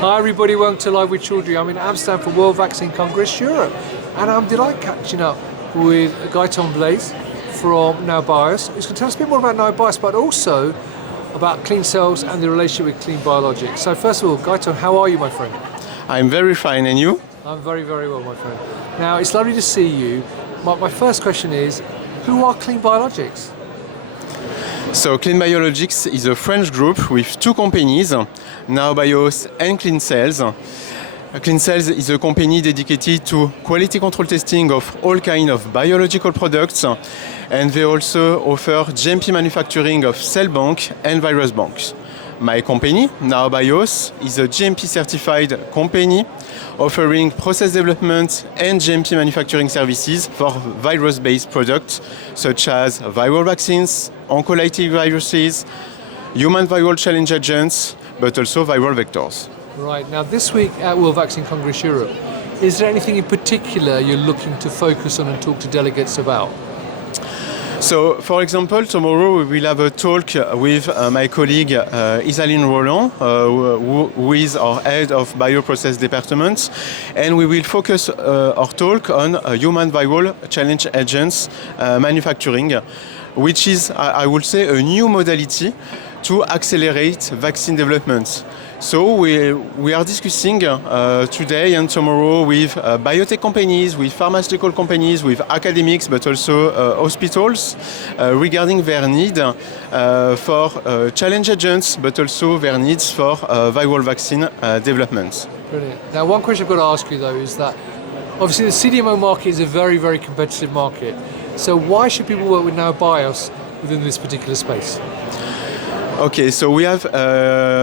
Hi everybody, welcome to Live with Children. I'm in Amsterdam for World Vaccine Congress Europe, and I'm delighted catching up with Gaëtan Blaize from Naobios. He's going to tell us a bit more about Naobios, but also about clean cells and the relationship with clean biologics. So first of all, Gaëtan, how are you, my friend? I'm very fine, and you? I'm very, very well, my friend. Now, it's lovely to see you. My first question is, who are Clean Biologics? So Clean Biologics is a French group with two companies, Naobios and Clean Cells. Clean Cells is a company dedicated to quality control testing of all kinds of biological products, and they also offer GMP manufacturing of cell bank and virus banks. My company, Naobios, is a GMP-certified company offering process development and GMP manufacturing services for virus-based products such as viral vaccines, oncolytic viruses, human viral challenge agents, but also viral vectors. Right, now this week at World Vaccine Congress Europe, is there anything in particular you're looking to focus on and talk to delegates about? So, for example, tomorrow we will have a talk with my colleague Ysaline Roland, who is our head of Bioprocess department, and we will focus our talk on human viral challenge agents manufacturing, which is, I would say, a new modality to accelerate vaccine development. So we are discussing today and tomorrow with biotech companies, with pharmaceutical companies, with academics, but also hospitals regarding their need for challenge agents, but also their needs for viral vaccine development. Brilliant. Now, one question I've got to ask you though is that obviously the CDMO market is a very, very competitive market. So why should people work with Naobios within this particular space? Okay, so we have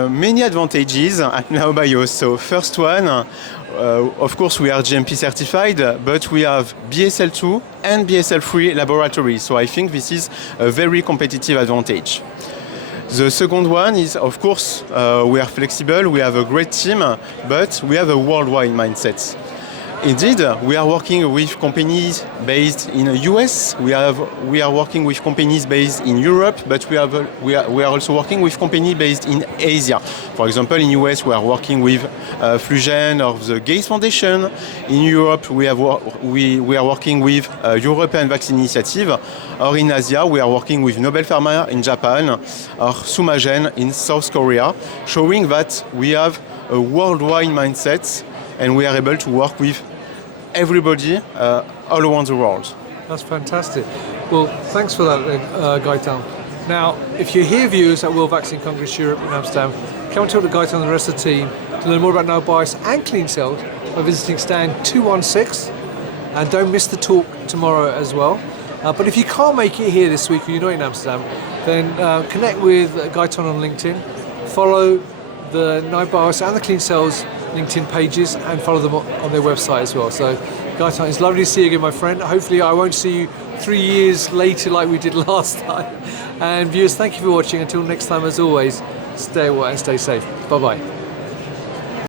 many advantages at Naobios. So first one, of course we are GMP certified, but we have BSL2 and BSL3 laboratories. So I think this is a very competitive advantage. The second one is, of course, we are flexible, we have a great team, but we have a worldwide mindset. Indeed, we are working with companies based in the US. We are working with companies based in Europe, but we are also working with companies based in Asia. For example, in US, we are working with Flugen or the Gates Foundation. In Europe, we are working with European Vaccine Initiative. Or in Asia, we are working with Nobel Pharma in Japan or 𝐸𝐮𝐬𝐻 in South Korea, showing that we have a worldwide mindset and we are able to work with everybody all around the world. That's fantastic. Well, thanks for that, Gaëtan. Now, if you're here, viewers, at World Vaccine Congress Europe in Amsterdam, come and talk to Gaëtan and the rest of the team to learn more about Naobios and clean cells by visiting stand 216. And don't miss the talk tomorrow as well. But if you can't make it here this week or you're not in Amsterdam, then connect with Gaëtan on LinkedIn, follow the Naobios and the Clean Cells LinkedIn pages and follow them on their website as well. So, Gaëtan, it's lovely to see you again, my friend. Hopefully I won't see you 3 years later like we did last time. And viewers, thank you for watching. Until next time, as always, stay well and stay safe. Bye-bye.